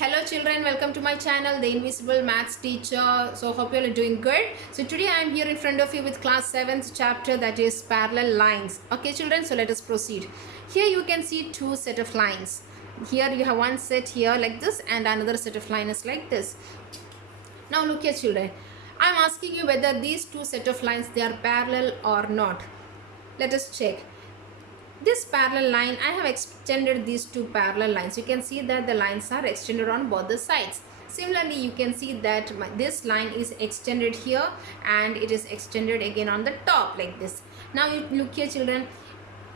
Hello children, welcome to my channel, The Invisible Maths Teacher. So hope you all are doing good. So today I am here in front of you with class 7th chapter, that is parallel lines. Okay children, so let us proceed. Here you can see two set of lines. Here you have one set here like this and another set of lines like this. Now look here children, I am asking you whether these two set of lines they are parallel or not. Let us check. This parallel line, I have extended these two parallel lines. You can see that the lines are extended on both the sides. Similarly, you can see that this line is extended here and it is extended again on the top like this. Now you look here children,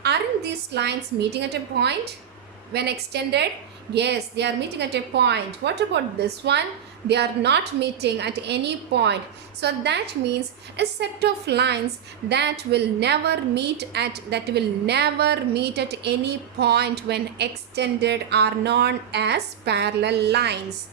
aren't these lines meeting at a point when extended? Yes, they are meeting at a point. What about this one? They are not meeting at any point. So that means a set of lines that will never meet at any point when extended are known as parallel lines.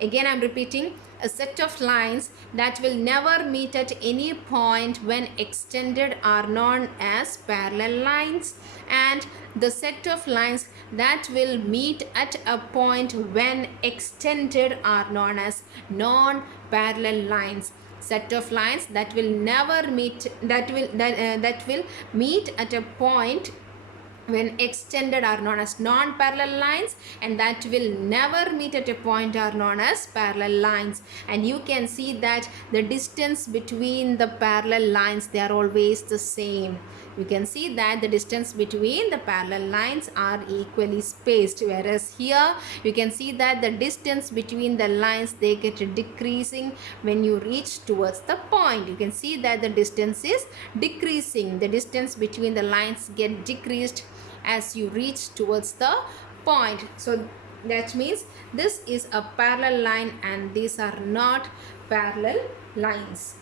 Again I am repeating, a set of lines that will never meet at any point when extended are known as parallel lines, and the set of lines that will meet at a point when extended are known as non-parallel lines. Set of lines that will never meet that will meet at a point when extended are known as non-parallel lines, and that will never meet at a point are known as parallel lines. And you can see that the distance between the parallel lines, they are always the same. You can see that the distance between the parallel lines are equally spaced, whereas here you can see that the distance between the lines, they get decreasing when you reach towards the point. You can see that the distance is decreasing. The distance between the lines get decreased as you reach towards the point. So that means this is a parallel line and these are not parallel lines.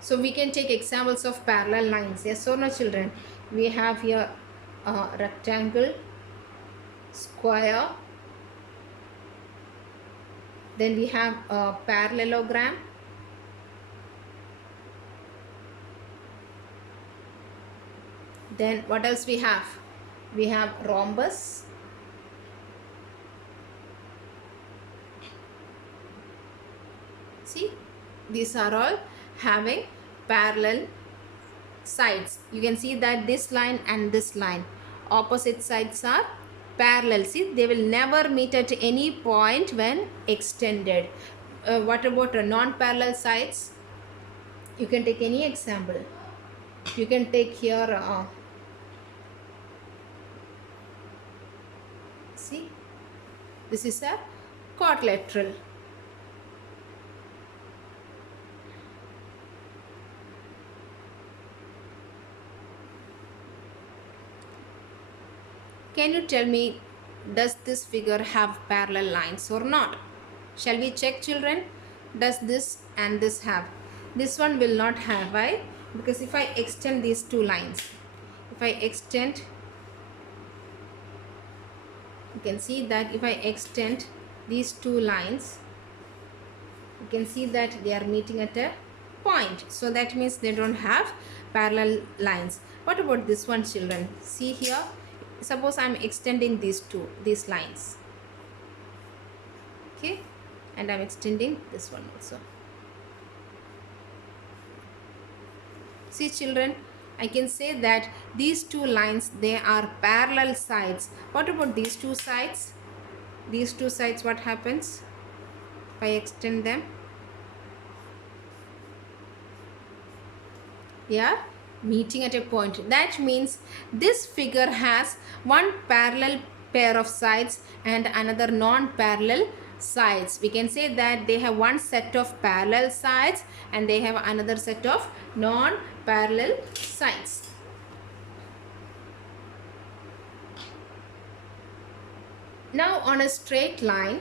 So we can take examples of parallel lines. Yes or no children? We have here a rectangle, square, then we have a parallelogram, then what else we have? We have rhombus, see, these are all having parallel sides. You can see that this line and this line, opposite sides are parallel. See, they will never meet at any point when extended. What about non-parallel sides? You can take any example. You can take here see, this is a quadrilateral. Can you tell me, does this figure have parallel lines or not? Shall we check children? Does this and this have? This one will not have. Why? Because if I extend these two lines, if I extend, you can see that if I extend these two lines, you can see that they are meeting at a point. So that means they don't have parallel lines. What about this one children? See here, suppose I am extending these lines, okay, and I am extending this one also. See children, I can say that these two lines, they are parallel sides. What about these two sides? These two sides, what happens if I extend them? They are meeting at a point. That means this figure has one parallel pair of sides and another non-parallel sides. We can say that they have one set of parallel sides and they have another set of non-parallel sides. Now on a straight line,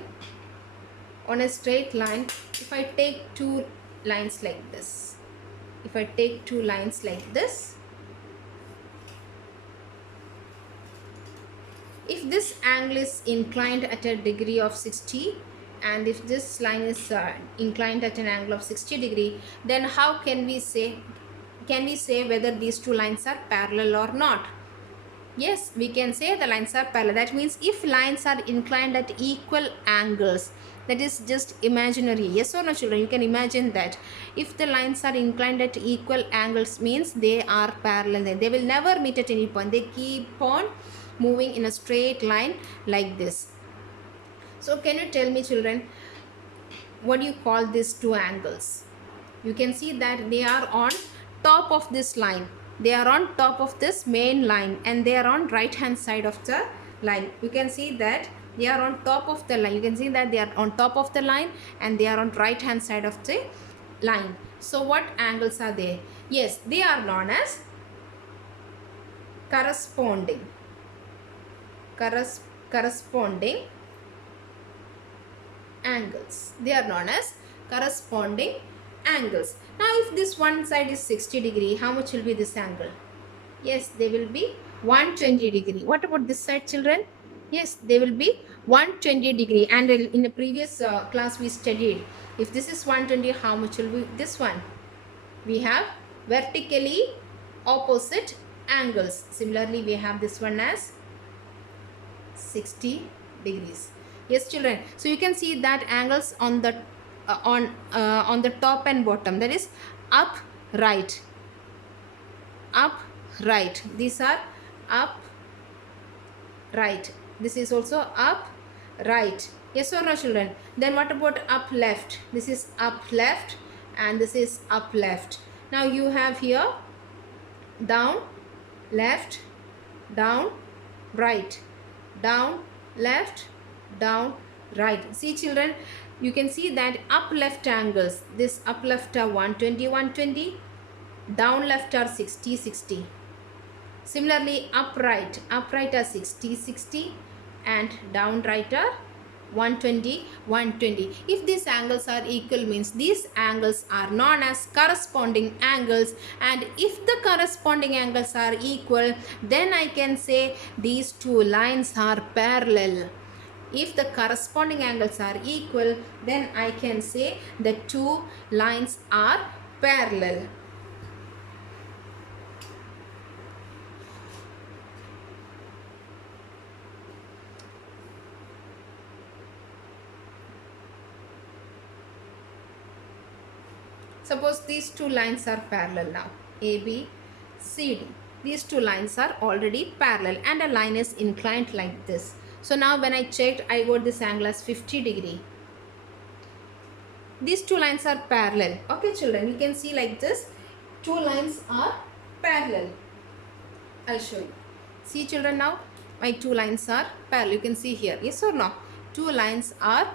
if I take two lines like this, if this angle is inclined at a degree of 60 and if this line is inclined at an angle of 60 degree, then how can we say whether these two lines are parallel or not? Yes, we can say the lines are parallel. That means if lines are inclined at equal angles, that is just imaginary. Yes or no, children? You can imagine that. If the lines are inclined at equal angles, means they are parallel. They will never meet at any point. They keep on moving in a straight line like this. So can you tell me, children, what do you call these two angles? You can see that they are on top of this line. They are on top of this main line, and they are on right hand side of the line. You can see that they are on top of the line. You can see that they are on top of the line, and they are on right hand side of the line. So what angles are they? Yes, they are known as corresponding angles. They are known as corresponding angles. Now if this one side is 60 degree, how much will be this angle? Yes, they will be 120 degree. What about this side, children? Yes, they will be 120 degree. And in the previous class we studied, if this is 120, how much will be this one? We have vertically opposite angles. Similarly, we have this one as 60 degrees. Yes, children. So you can see that angles on the top and bottom, that is up, right, up, right. These are up, right. This is also up, right. Yes or no, children? Then what about up, left? This is up, left, and this is up, left. Now you have here down, left, down, right, down, left, down, right. See, children, you can see that up left angles, this up left are 120, 120, down left are 60, 60. Similarly, upright are 60, 60, and down right are 120, 120. If these angles are equal, means these angles are known as corresponding angles. And if the corresponding angles are equal, then I can say these two lines are parallel. If the corresponding angles are equal, then I can say the two lines are parallel. Suppose these two lines are parallel now, AB, CD. These two lines are already parallel, and a line is inclined like this. So now when I checked, I got this angle as 50 degree. These two lines are parallel. Okay, children, you can see like this. Two lines are parallel. I'll show you. See, children, now my two lines are parallel. You can see here. Yes or no? Two lines are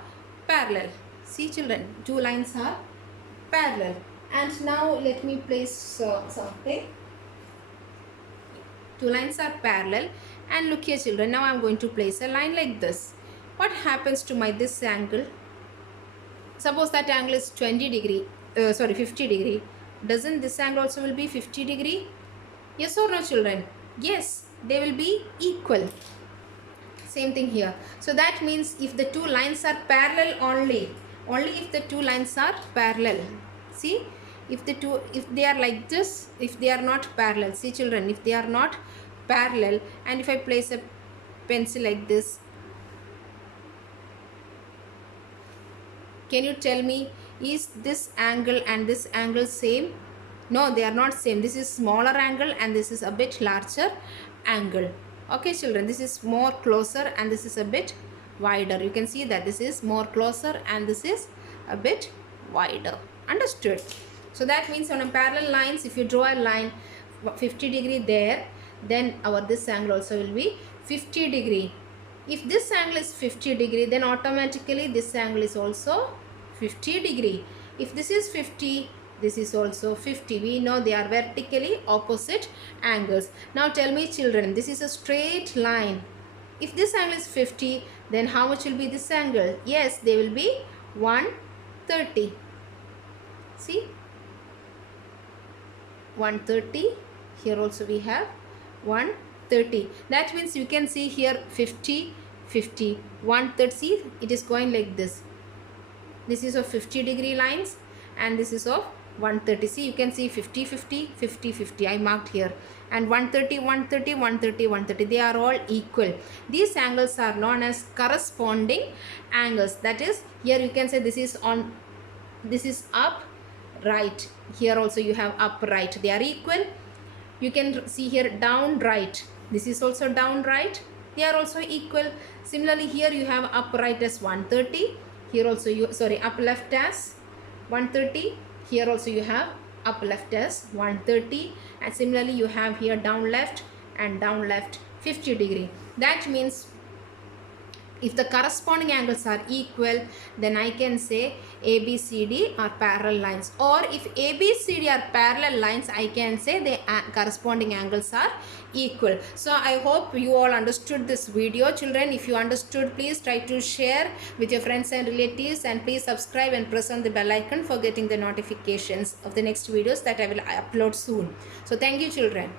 parallel. See, children, two lines are parallel. And now let me place something. Two lines are parallel, and look here, children, now I am going to place a line like this. What happens to my this angle? Suppose that angle is 50 degree. Doesn't this angle also will be 50 degree? Yes or no, children? Yes, they will be equal. Same thing here. So that means if the two lines are parallel, only if the two lines are parallel. See, if they are like this, if they are not parallel. See, children, if they are not parallel, and if I place a pencil like this, can you tell me, is this angle and this angle same? No, they are not same. This is smaller angle and this is a bit larger angle. Okay, children, this is more closer and this is a bit wider. You can see that this is more closer and this is a bit wider. Understood? So that means on a parallel lines, if you draw a line 50 degree there, then this angle also will be 50 degree. If this angle is 50 degree, then automatically this angle is also 50 degree. If this is 50, this is also 50. We know they are vertically opposite angles. Now tell me, children, this is a straight line. If this angle is 50, then how much will be this angle? Yes, they will be 130. See, 130. Here also we have 130. That means you can see here 50, 50, 130. See, it is going like this. This is of 50 degree lines and this is of 130. See, you can see 50 50 50 50, I marked here, and 130 130 130 130, they are all equal. These angles are known as corresponding angles. That is, here you can say this is up right, here also you have up right, they are equal. You can see here down right, this is also down right, they are also equal. Similarly, here you have up right as 130, here also you up left as 130, here also you have up left as 130, and similarly you have here down left and down left 50 degree. That means if the corresponding angles are equal, then I can say ABCD are parallel lines, or if ABCD are parallel lines, I can say the corresponding angles are equal. So I hope you all understood this video, children. If you understood, please try to share with your friends and relatives, and please subscribe and press on the bell icon for getting the notifications of the next videos that I will upload soon. So thank you, children.